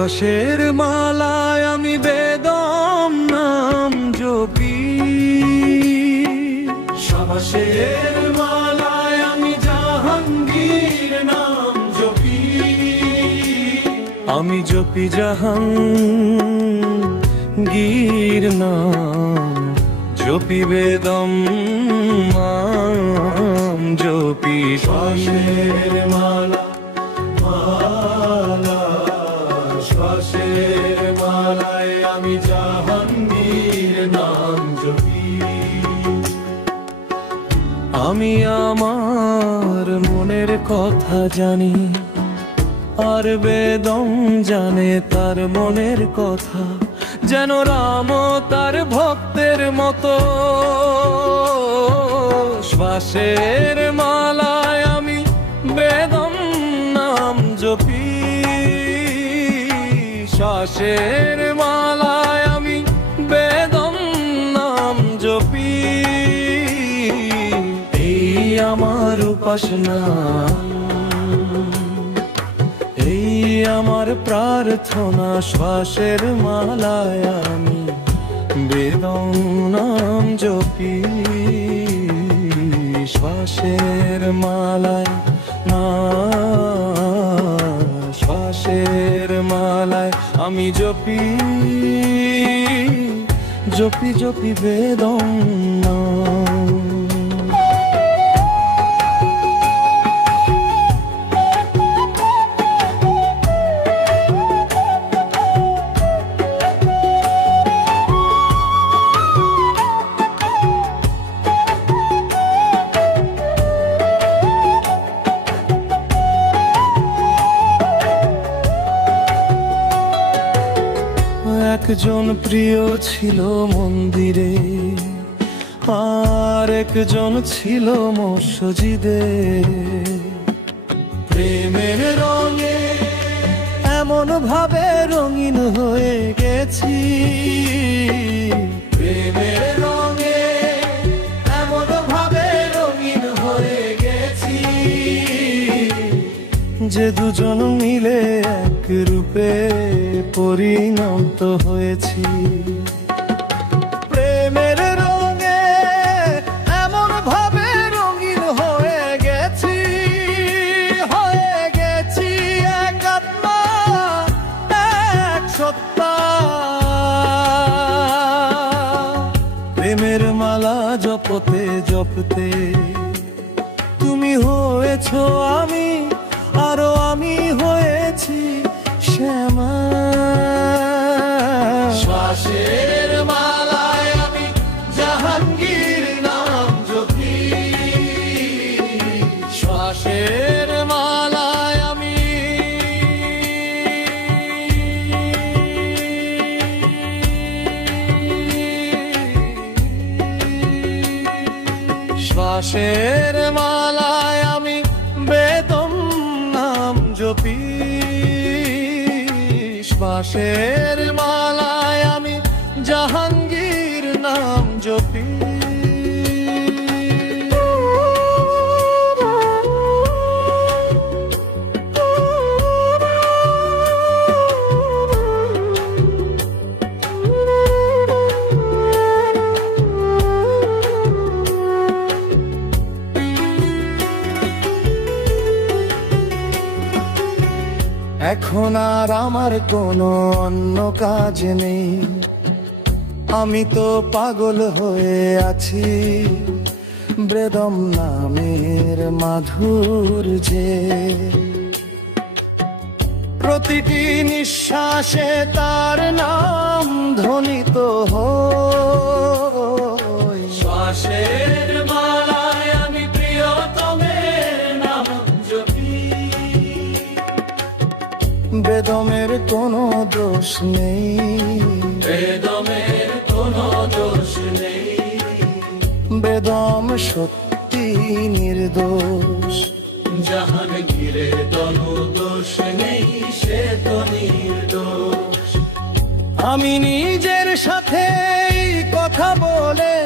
শ্বাসের মালায় আমি বেদম নাম জপি, শ্বাসের মালায় আমি জাহাঙ্গীর নাম জপি, আমি জপি জাহাঙ্গীর নাম জপি, বেদম নাম জপি। শ্বাসের মালা মালা, শ্বাসের মালায় আমি জাহাঙ্গীর নাম জপি। আমি আমার মনের কথা জানি, আর বেদম জানে তার মনের কথা, যেন রাম তার ভক্তের মতো। শ্বাসের মালায় আমি বেদম নাম জপি, শ্বাসের মালায় আমি বেদম নাম জপি। এই আমার উপাসনা, এই আমার প্রার্থনা, শ্বাসের মালায় আমি বেদম নাম জপি, শ্বাসের মালায় না, শ্বাসের মালায় আমি জপি, জপি জপি বেদম নাম। একজন প্রিয় ছিল মন্দিরে, আর একজন ছিল মসজিদে। প্রেমের রঙে এমন ভাবে রঙিন হয়ে গেছি, প্রেমের রঙে এমন ভাবে রঙিন হয়ে গেছি, যে দুজন মিলে এক রূপে পরিণত হয়েছি। প্রেমের রঙে এমন ভাবে রঙিন হয়ে গেছি, হয়ে গেছি এক আত্মা এক সত্তা। প্রেমের মালা জপতে জপতে তুমি হয়েছ আমি, আরো আমি হয়েছি শ্যামা। শ্বাসের মালায় আমি জাহাঙ্গীর নাম জপি, শ্বাসের মালায় আমি শ্বাসের মালায় আমি বেদম নাম জপি, শ্বাসের মালায় আমি জাহাঙ্গীর নাম জপি। এখন আর আমার কোনো অন্য কাজ নেই, আমি তো পাগল হয়ে আছি বেদম নামের মাধুর্যে। প্রতিটি নিঃশ্বাসে তার নাম ধ্বনিত হয়। শ্বাসের মালায় আমি প্রিয়তমের নাম জপি, বেদমের কোনো দোষ নেই, বেদমের কোনো দোষ নেই, বেদম সত্যি নির্দোষ। জাহাঙ্গীরের কোনো দোষ নেই, সে তো নির্দোষ। আমি নিজের সাথে কথা বলে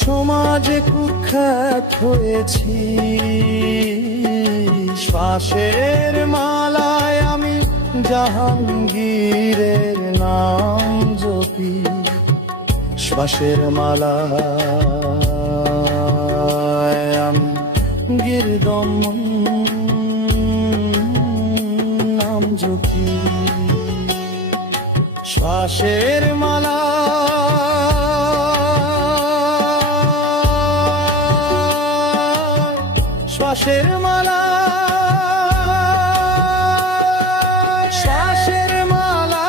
সমাজে কুখ্যাত হয়েছি। শ্বাসের মালায় আমি জাহাঙ্গীরের নাম জপি শ্বাসের মালায় আমি গিরদমন নাম জপি শ্বাসের মালা শ্বাসের মালা শ্বাসের মালা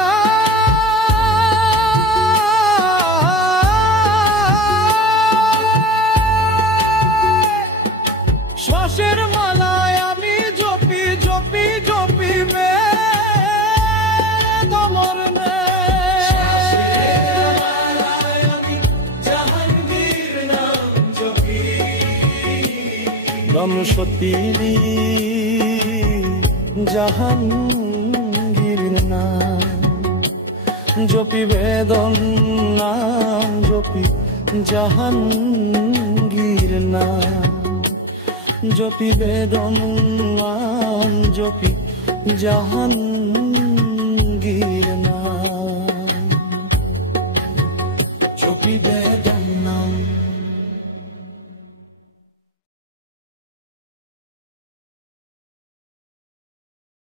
শ্বাসের মালায় আমি জপি জপি জপি মে দমর মে জাহাঙ্গীর নাম জপি দম সতীলি জাহাঙ্গীর নাম জপি বেদন নাম জপি জাহাঙ্গীর নাম জপি বেদন নাম জপি জাহাঙ্গীর